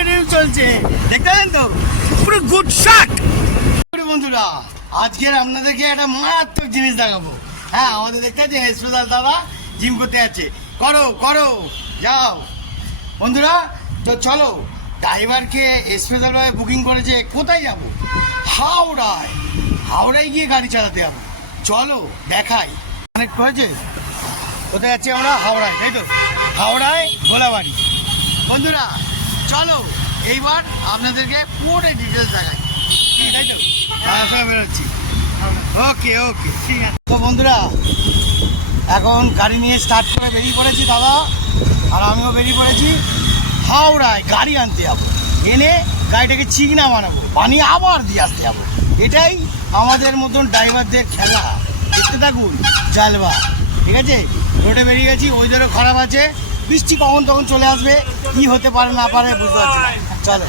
Interview চলছে, দেখতে পেলেন তো, পুরো গুড শট। বন্ধুরা আজকের আপনাদেরকে একটা মারাত্মক জিনিস দেখাবো। হ্যাঁ, আমাদের দেখতে পাচ্ছেন স্পেশাল দাদা জিম করতে যাচ্ছে। করো করো যাও বন্ধুরা, তো চলো। ড্রাইভারকে স্পেশালভাবে বুকিং করেছে, কোথায় যাব? হাওড়ায়। হাওড়ায় গিয়ে গাড়ি চালাতে যাবো, চলো দেখাই। কানেক্ট করেছে, কোথায় যাচ্ছি আমরা? হাওড়ায়, তাই তো? হাওড়ায় গোলাবাড়ি। বন্ধুরা চলো এইবার আপনাদেরকে পুরো ডিটেলস দেখাই, তাই তো? সঙ্গে বেরোচ্ছি। ওকে ওকে, ঠিক আছে। তো বন্ধুরা এখন গাড়ি নিয়ে স্টার্ট করে বেরিয়ে পড়েছি দাদা, আর আমিও বেরিয়ে পড়েছি। হাওড়ায় গাড়ি আনতে যাবো, এনে গাড়িটাকে চিকনা বানাবো, বানিয়ে আবার দিয়ে আসতে যাবো। এটাই আমাদের মতন ড্রাইভারদের খেলা। দেখতে থাকুন জালবা, ঠিক আছে? রোডে বেরিয়ে গেছি, ওয়েদারও খারাপ আছে, বৃষ্টি কখন তখন চলে আসবে, কি হতে পারে না পারে বুঝতে পারছি না। চলো।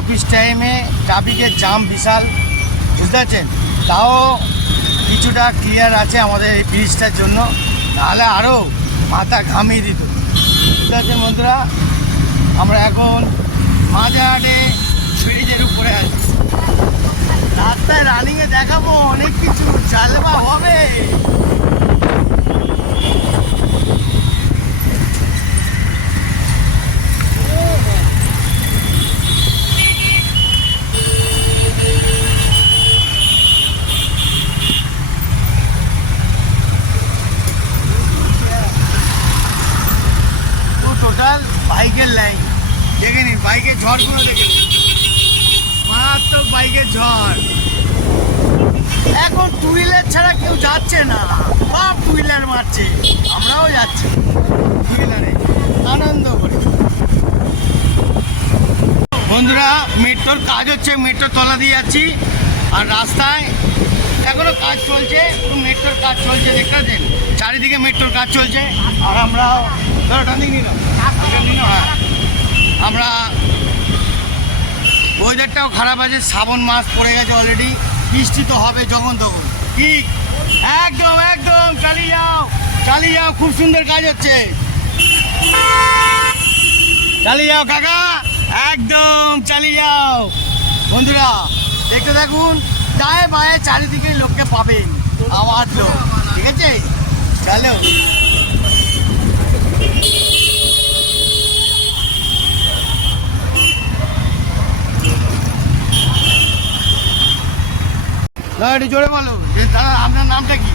অফিস টাইমে ট্রাফিকের জাম বিশাল, বুঝতে পারছেন? তাও কিছুটা ক্লিয়ার আছে আমাদের এই ব্রিজটার জন্য, নাহলে আরও মাথা ঘামিয়ে দিত। বুঝতে পারছেন বন্ধুরা, আমরা এখন মাঝাহাটে ব্রিজের উপরে আছি। রাস্তায় রানিংয়ে দেখাবো অনেক কিছু, চালবা হবে। টোটাল বাইকের লাইন দেখে নিন, বাইকের ঝড়গুলো দেখে নিন, মারাত্মক বাইকের ঝড়। এখন টু হুইলার ছাড়া কেউ যাচ্ছে না, সব টু হুইলার মারছে, আমরাও যাচ্ছি টু হুইলারে আনন্দ করে। বন্ধুরা মেট্রোর কাজ হচ্ছে, মেট্রোর তলা দিয়ে যাচ্ছি, আর রাস্তায় এখনো কাজ চলছে, পুরো মেট্রোর কাজ চলছে, দেখতে পাচ্ছেন চারিদিকে মেট্রোর কাজ চলছে। আর আমরাও আমরা ওয়েদারটাও খারাপ আছে, শ্রাবণ মাস পড়ে গেছে অলরেডি, বৃষ্টি তো হবে যখন তখন। ঠিক একদম একদম, চালিয়ে যাও চালিয়ে যাও, খুব সুন্দর কাজ হচ্ছে, চালিয়ে যাও কাকা, একদম চালিয়ে যাও। বন্ধুরা দেখতে থাকুন, দায়ে বায়ে চারিদিকে লোককে পাবেন, আওয়াজ লোক, ঠিক আছে? চলো। না একটু জোরে বলো যে দাদা আপনার নামটা কি?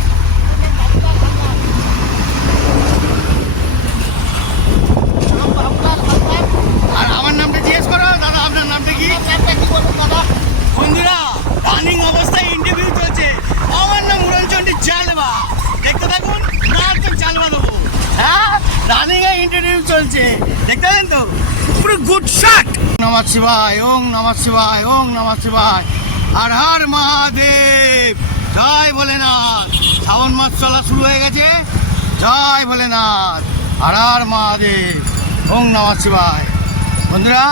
আর আমার নামটা জিজ্ঞেস করো, দাদা আপনার নামটা কি? বন্ধুরা রানিং অবস্থায় ইন্টারভিউ চলছে, আমার নাম মুরনচন্ডী জালবা, দেখতে থাকুন, মারাত্মক জালবা দেবো। হ্যাঁ, রানিং এ ইন্টারভিউ চলছে, দেখতে পেলেন তো, পুরো গুড শট। নমঃ শিবায়, ওং নমঃ শিবায়, ওং নমঃ শিবায়, আর হর মহাদেব, জয় ভোলেনাথ। শ্রাবণ মাস চলা শুরু হয়ে গেছে, জয় ভোলেনাথ, হর হর মহাদেব, ওং নমঃ শিবায়। বন্ধুরা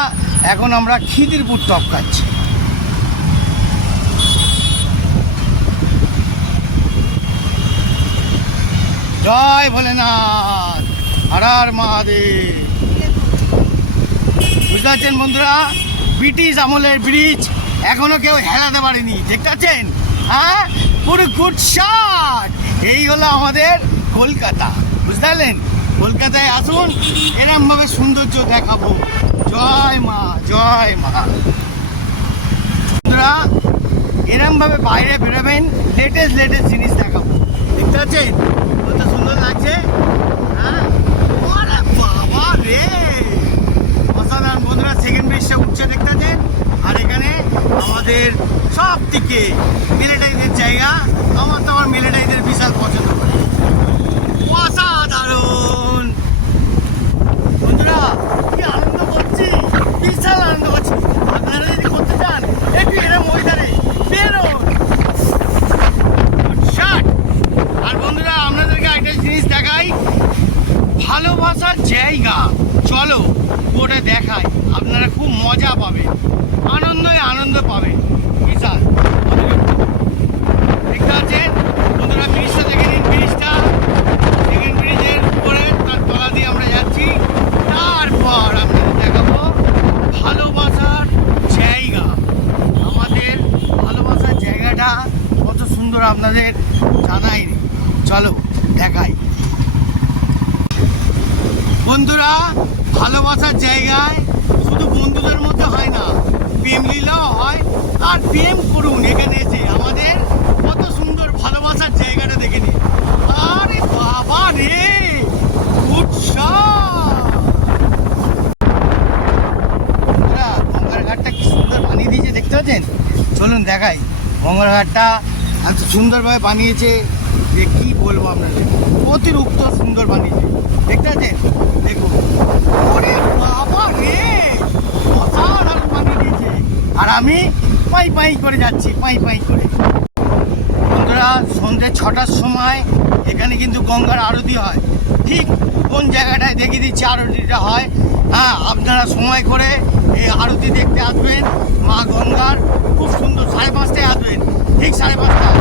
এখন আমরা খিদিরপুর টপ খাচ্ছি। জয় ভোলেনাথ, হর হর মহাদেব। বুঝতে পারছেন বন্ধুরা, ব্রিটিশ আমলের ব্রিজ এখনো কেউ হেলাতে পারেনি, দেখতে পাচ্ছেন? হ্যাঁ, পুরো গুড শট। এই হলো আমাদের কলকাতা, বুঝতে পারলেন? কলকাতায় আসুন, এরমভাবে সৌন্দর্য দেখাবো। জয় মা, জয় মা। বন্ধুরা এরমভাবে বাইরে বেরোবেন, লেটেস্ট লেটেস্ট জিনিস দেখাবো, দেখতে পাচ্ছেন কত সুন্দর লাগছে। হ্যাঁ, আরে বাবা রে, অসাধারণ। বন্ধুরা সেকেন্ড ব্রিজটা উঠছে, দেখতে পাচ্ছেন? আর এখানে আমাদের সব থেকে মিলিটারিদের জায়গা, আমার তো আমার মিলিটারিদের বিশাল পছন্দ করে, অসাধারণ। বন্ধুরা কি আনন্দ করছি, বিশাল আনন্দ করছি। আপনারা যদি করতে চান একটু এরম ওয়েদারে বেরোন, শট। সুন্দর আপনাদের জানাইনি। চলো দেখাই। বন্ধুরা, ভালোবাসার জায়গায় শুধু বন্ধুদের মধ্যে হয় না, প্রেম লীলাও হয়। আর প্রেম করুন এখানে এসে, আমাদের কত সুন্দর ভালোবাসার জায়গাটা দেখে নিন। আরে বাবা রে, গঙ্গার ঘাটটা কি সুন্দর বানিয়ে দিয়েছে, দেখতে পাচ্ছেন? চলুন দেখাই। গঙ্গার ঘাটটা এত সুন্দরভাবে বানিয়েছে যে কি বলবো আপনাদের, অতিরিক্ত সুন্দর বানিয়েছে, দেখতে পাচ্ছেন? দেখুন, ওরে বাবা রে, অসাধারণ বানিয়ে দিয়েছে। আর আমি পাই পাই করে যাচ্ছি, পাই পাই করে। বন্ধুরা, সন্ধ্যে 6টার সময় এখানে কিন্তু গঙ্গার আরতি হয়। ঠিক কোন জায়গাটায় দেখিয়ে দিচ্ছি আরতিটা হয়। হ্যাঁ, আপনারা সময় করে এই আরতি দেখতে আসবেন। মা গঙ্গার খুব সুন্দর, 5:30টায় আসবেন, ঠিক 5:30টায়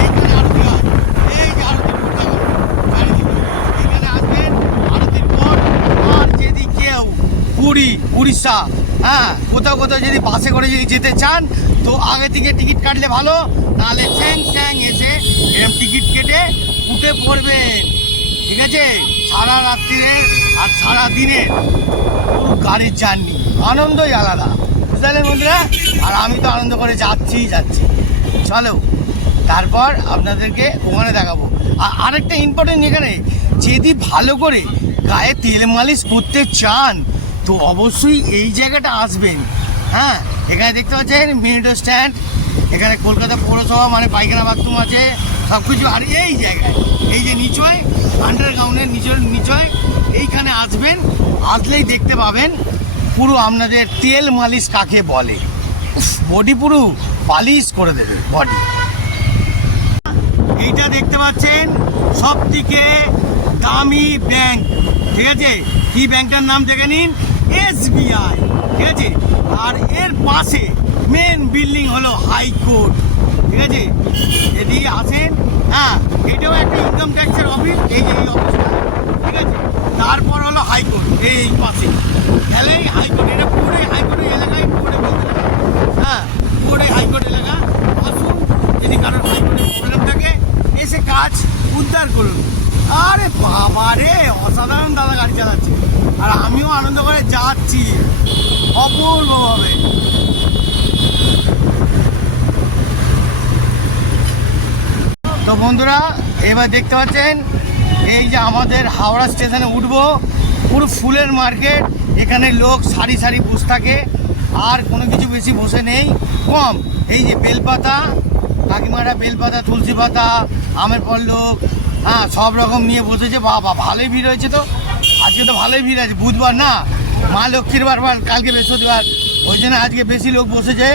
এইখানে আরতি হয়। এই যে আরতি এখানে আসবেন, আরতির পর। আর যদি কেউ পুরী, উড়িষ্যা, হ্যাঁ কোথাও কোথাও যদি বাসে করে যদি যেতে চান, তো আগে থেকে টিকিট কাটলে ভালো, নাহলে ঠ্যাং ঠ্যাং এসে এরকম টিকিট কেটে উঠে পড়বেন, ঠিক আছে? সারা রাত্রিরে আর সারা দিনের পুরো গাড়ির জার্নি, আনন্দই আলাদা, বুঝলেন বন্ধুরা? আর আমি তো আনন্দ করে যাচ্ছি। চলো, তারপর আপনাদেরকে ওখানে দেখাবো। আর আরেকটা ইম্পর্টেন্ট, এখানে যদি ভালো করে গায়ে তেল মালিশ করতে চান, তো অবশ্যই এই জায়গাটা আসবেন। হ্যাঁ, এখানে দেখতে পাচ্ছেন মিনিটো স্ট্যান্ড, এখানে কলকাতা পৌরসভা মানে পায়খানা বাথরুম আছে, সব কিছু। আর এই জায়গায়, এই যে নিচয় আন্ডারগ্রাউন্ডের নিচয় এইখানে আসবেন, আসলেই দেখতে পাবেন পুরো আপনাদের তেল মালিশ কাকে বলে। বডি পুরো পালিশ করে দেবে বডি। এইটা দেখতে পাচ্ছেন সব থেকে দামি ব্যাংক, ঠিক আছে? কি ব্যাংকটার নাম দেখে নিন, SBI, ঠিক আছে? আর এর পাশে মেন বিল্ডিং হলো হাইকোর্ট, ঠিক আছে? এদিকে আসেন, হ্যাঁ এটাও একটা ইনকাম ট্যাক্সের অফিস, এই অফিসটা, ঠিক আছে? তারপর হলো হাইকোর্ট, এই পাশে। তাহলে হাইকোর্ট, এটা পুরো হাইকোর্টের এলাকায়, পুরো বলতে পারেন। হ্যাঁ, পুরো হাইকোর্ট এলাকা। আসুন, যদি কারোর হাইকোর্টের প্রবলেম থাকে, এসে কাজ উদ্ধার করুন। আরে বাবা রে, অসাধারণ দাদা গাড়ি চালাচ্ছে, আর আমিও আনন্দ করে যাচ্ছি অপূর্বভাবে। তো বন্ধুরা, এবার দেখতে পাচ্ছেন এই যে আমাদের হাওড়া স্টেশনে উঠবো, পুরো ফুলের মার্কেট। এখানে লোক সারি সারি বসে থাকে, আর কোনো কিছু বেশি বসে নেই, কম। এই যে বেলপাতা, কাকিমারা বেলপাতা, তুলসী পাতা, আমের পল্লব, হ্যাঁ সব রকম নিয়ে বসেছে। বাবা, ভালোই ভিড় হয়েছে তো আজকে, তো ভালোই ভিড় আছে। বুধবার না, মা লক্ষ্মীর বার, কালকে বৃহস্পতিবার, ওই জন্য আজকে বেশি লোক বসেছে।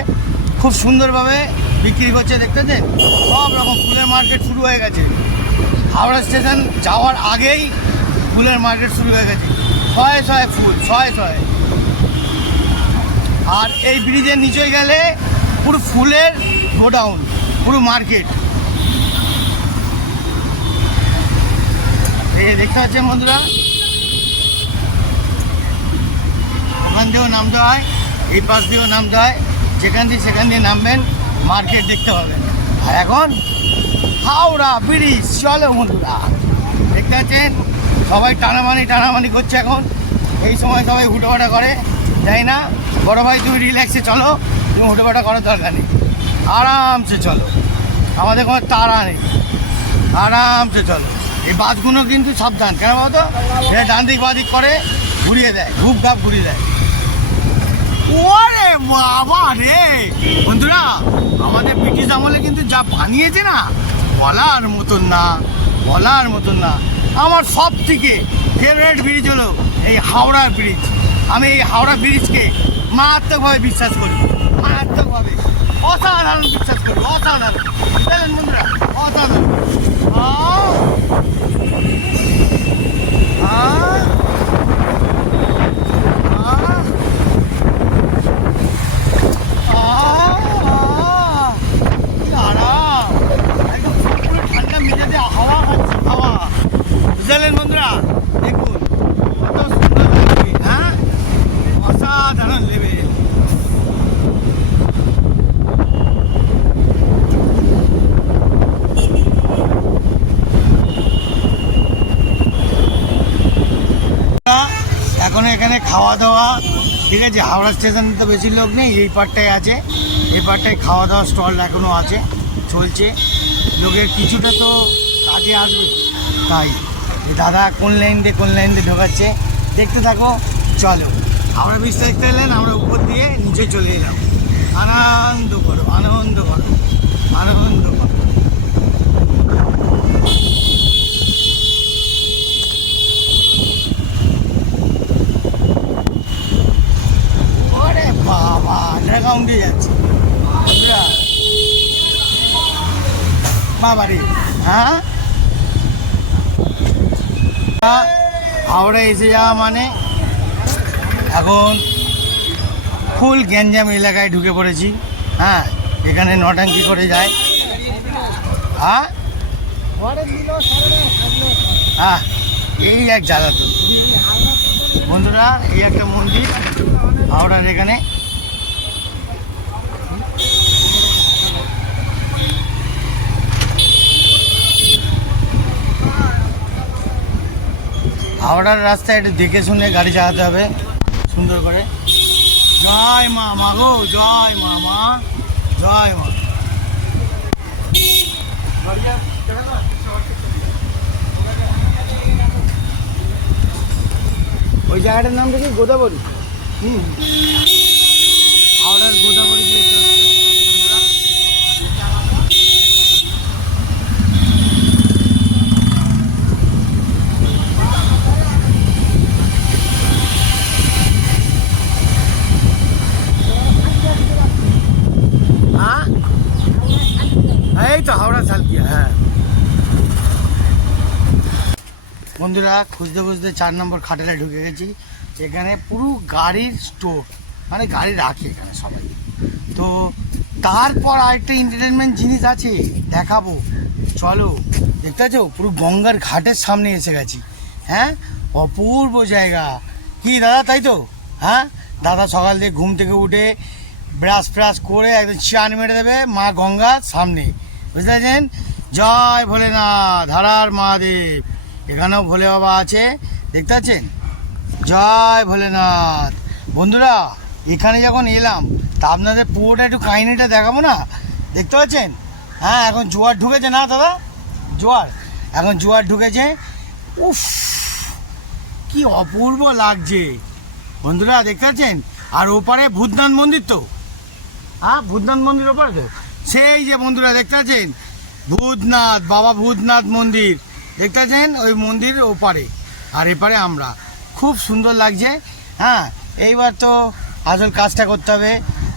খুব সুন্দরভাবে বিক্রি করছে, দেখতেছেন? সব রকম ফুলের মার্কেট শুরু হয়ে গেছে। হাওড়া স্টেশন যাওয়ার আগেই ফুলের মার্কেট শুরু হয়ে গেছে, শয়ে শয়ে ফুল, শয়ে। আর এই ব্রিজের নিচে গেলে পুরো ফুলের গোডাউন, পুরো মার্কেট। এই দেখতে পাচ্ছেন বন্ধুরা, ওখান দিয়েও নামতে হয়, এই পাশ দিয়েও নামতে হয়, যেখান দিয়ে সেখান দিয়ে নামবেন, মার্কেট দেখতে পাবেন। আর এখন হাওড়া ব্রিজ, চলো বন্ধুরা। দেখতে পাচ্ছেন সবাই টানামানি করছে এখন। এই সময় সবাই হুটোপাটা করে, যাই না? বড় ভাই, তুমি রিল্যাক্সে চলো, তুমি হুটোপাটা করার দরকার নেই, আরামসে চলো, আমাদের কোনো তাড়া নেই, আরামসে চলো। এই বাসগুলো কিন্তু সাবধান, কেন বলতো? এটা ডান দিক বাঁ দিক করে ঘুরিয়ে দেয়, ঘুপ ঘাপ ঘুরিয়ে দেয়। ওরে বাবা রে বন্ধুরা, আমাদের ব্রিটিশ আমলে কিন্তু যা বানিয়েছে না, বলার মতন না। আমার সব থেকে ফেভারিট ব্রিজ হলো এই হাওড়া ব্রিজ। আমি এই হাওড়া ব্রিজকে মারাত্মকভাবে বিশ্বাস করি, মারাত্মকভাবে, অসাধারণ বিশ্বাস করি, অসাধারণ। চলেন বন্ধুরা, অসাধারণ। ঠান্ডা মেজাজে হাওয়া খাচ্ছি, হাওয়া, বুঝলেন বন্ধুরা? দেখুন কত সুন্দর লাগবে, হ্যাঁ, অসাধারণ লেভেল। ঠিক আছে, হাওড়া স্টেশনে তো বেশি লোক নেই, এই পার্টটায় আছে, এই পার্টটায় খাওয়া দাওয়া স্টল এখনও আছে, চলছে। লোকের কিছুটা তো কাজে আসবে, তাই দাদা কোন লাইন দিয়ে ঢোকাচ্ছে দেখতে থাকো। চলো, হাওড়া ব্রিজটা দেখতে এলেন, আমরা উপর দিয়ে নিচে চলে এলাম। আনন্দ করো, আনন্দ করো, আনন্দ করো। ওরে বাবা, আন্ডারগ্রাউন্ড দিয়ে যাচ্ছে বাবা রে। হ্যাঁ, হাওড়া এসে যাওয়া মানে এখন ফুল গ্যাঞ্জাম এলাকায় ঢুকে পড়েছি। হ্যাঁ, এখানে নটাঙ্কি করে যায়। হ্যাঁ হ্যাঁ, এই এক জ্বালাতন বন্ধুরা। এই একটা মন্দির হাওড়ার এখানে, হাওড়ার রাস্তায় একটু দেখে শুনে গাড়ি চালাতে হবে সুন্দর করে। জয় মা, মা গো জয় মা, মা জয় মা। ওই জায়গাটার নামটা কি? গোদাবরী। হাওড়ার গোদাবরী দিয়ে এই তো হাওড়া সালকিয়া। হ্যাঁ বন্ধুরা, খুঁজতে খুঁজতে 4 নম্বর খাটেলে ঢুকে গেছি। এখানে পুরো গাড়ির স্টোর, মানে গাড়ি রাখে এখানে সবাই। তো তারপর আরেকটা এন্টারটেনমেন্ট জিনিস আছে, দেখাবো, চলো। দেখতে পাচ্ছ, পুরো গঙ্গার ঘাটের সামনে এসে গেছি। হ্যাঁ, অপূর্ব জায়গা। কি দাদা, তাই তো? হ্যাঁ, দাদা সকাল থেকে ঘুম থেকে উঠে ব্রাশ ফ্রাশ করে একদম চান মেরে দেবে মা গঙ্গার সামনে, বুঝতে পারছেন? জয় ভোলেনাথ, হারার মহাদেব। এখানেও ভোলে বাবা আছে, দেখতে পাচ্ছেন? জয় ভোলেনাথ। বন্ধুরা, এখানে যখন এলাম তা আপনাদের পুরোটা একটু কাহিনিটা দেখাবো না? দেখতে পাচ্ছেন? হ্যাঁ, এখন জোয়ার ঢুকেছে না দাদা? এখন জোয়ার ঢুকেছে। উফ, কি অপূর্ব লাগছে বন্ধুরা, দেখতে পাচ্ছেন? আর ওপারে ভূতনাথ মন্দির তো, হ্যাঁ ভূতনাথ মন্দির ওপারে তো, সেই যে বন্ধুরা দেখতে পাচ্ছেন ভূতনাথ, বাবা ভূতনাথ মন্দির, দেখতে পাচ্ছেন? ওই মন্দির ওপারে, আর এপারে আমরা। খুব সুন্দর লাগছে। হ্যাঁ, এইবার তো আসল কাজটা করতে হবে,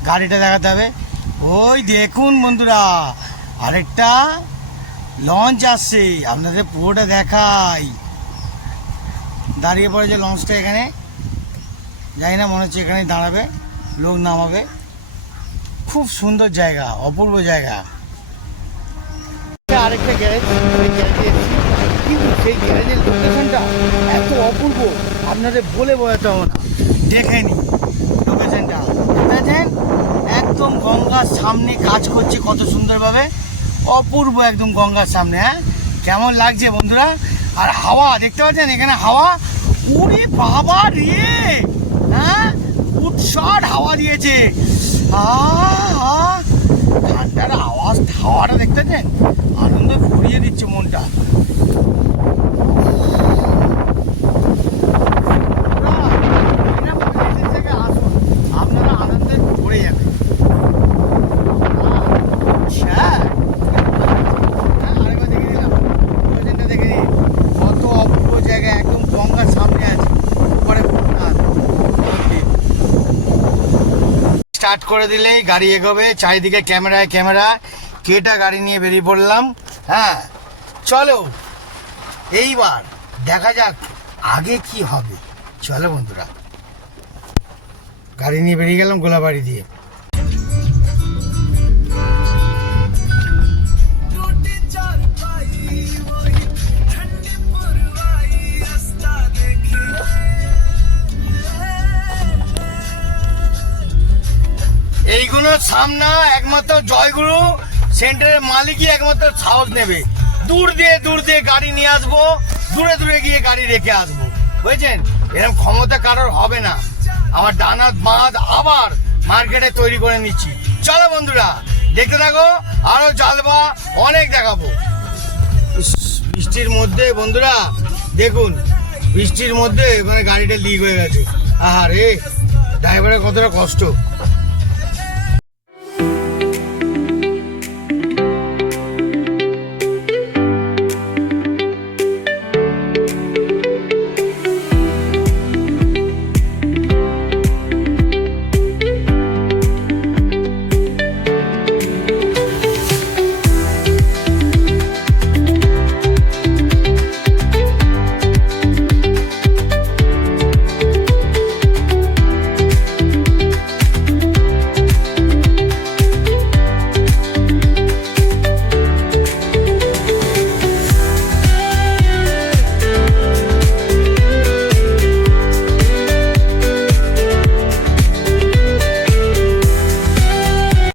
গাড়িটা দেখাতে হবে। ওই দেখুন বন্ধুরা, আরেকটা লঞ্চ আসছে, আপনাদের পুরোটা দেখাই। দাঁড়িয়ে পড়েছে লঞ্চটা এখানে, জানি না, মনে হচ্ছে এখানেই দাঁড়াবে, লোক নামাবে। খুব সুন্দর জায়গা, অপূর্ব জায়গা। আরেকটা গ্যারেজ, ওই গ্যারেজে এসেছি, কিন্তু সেই গ্যারেজের লোকেশনটা এত অপূর্ব আপনাদের বলে বোঝাতে হবে না। দেখে নি লোকেশনটা, দেখেছেন? একদম গঙ্গার সামনে কাজ করছে কত সুন্দরভাবে, অপূর্ব একদম গঙ্গার সামনে। হ্যাঁ, কেমন লাগছে বন্ধুরা? আর হাওয়া দেখতে পাচ্ছেন এখানে, হাওয়া ওরে বাবা রে। হ্যাঁ, উৎসট হাওয়া দিয়েছে। ঠান্ডার আওয়াজ, হাওয়াটা দেখতে পাচ্ছেন? আনন্দে ভরিয়ে দিচ্ছে মনটা। আপনারা আনন্দে ভরে যাবে। আরেকবার দেখে নিলাম, দেখে নিন কত অপূর্ব জায়গা, একদম গঙ্গার সামনে আছে। উপরে স্টার্ট করে দিলেই গাড়ি এগোবে, চারিদিকে ক্যামেরায় ক্যামেরা। কেটা গাড়ি নিয়ে বেরিয়ে পড়লাম। হ্যাঁ, চলো এইবার দেখা যাক আগে কি হবে। চলো বন্ধুরা, গাড়ি নিয়ে বেরিয়ে গেলাম গোলাবাড়ি দিয়ে। এইগুলো সামনা একমাত্র জয়গুরু সেন্টারের মালিকই একমাত্র সাহস নেবে। দূর দিয়ে গাড়ি নিয়ে আসবো, দূরে গিয়ে গাড়ি রেখে আসবো, বুঝেছেন? এরকম ক্ষমতা কারোর হবে না। আমার ডান হাত বাঁ হাত আবার মার্কেটে তৈরি করে নিচ্ছি। চলো বন্ধুরা দেখতে থাকো, আরো জালবা অনেক দেখাবো। বৃষ্টির মধ্যে বন্ধুরা দেখুন, বৃষ্টির মধ্যে মানে গাড়িটা লিক হয়ে গেছে। আহা রে, ড্রাইভারের কতটা কষ্ট।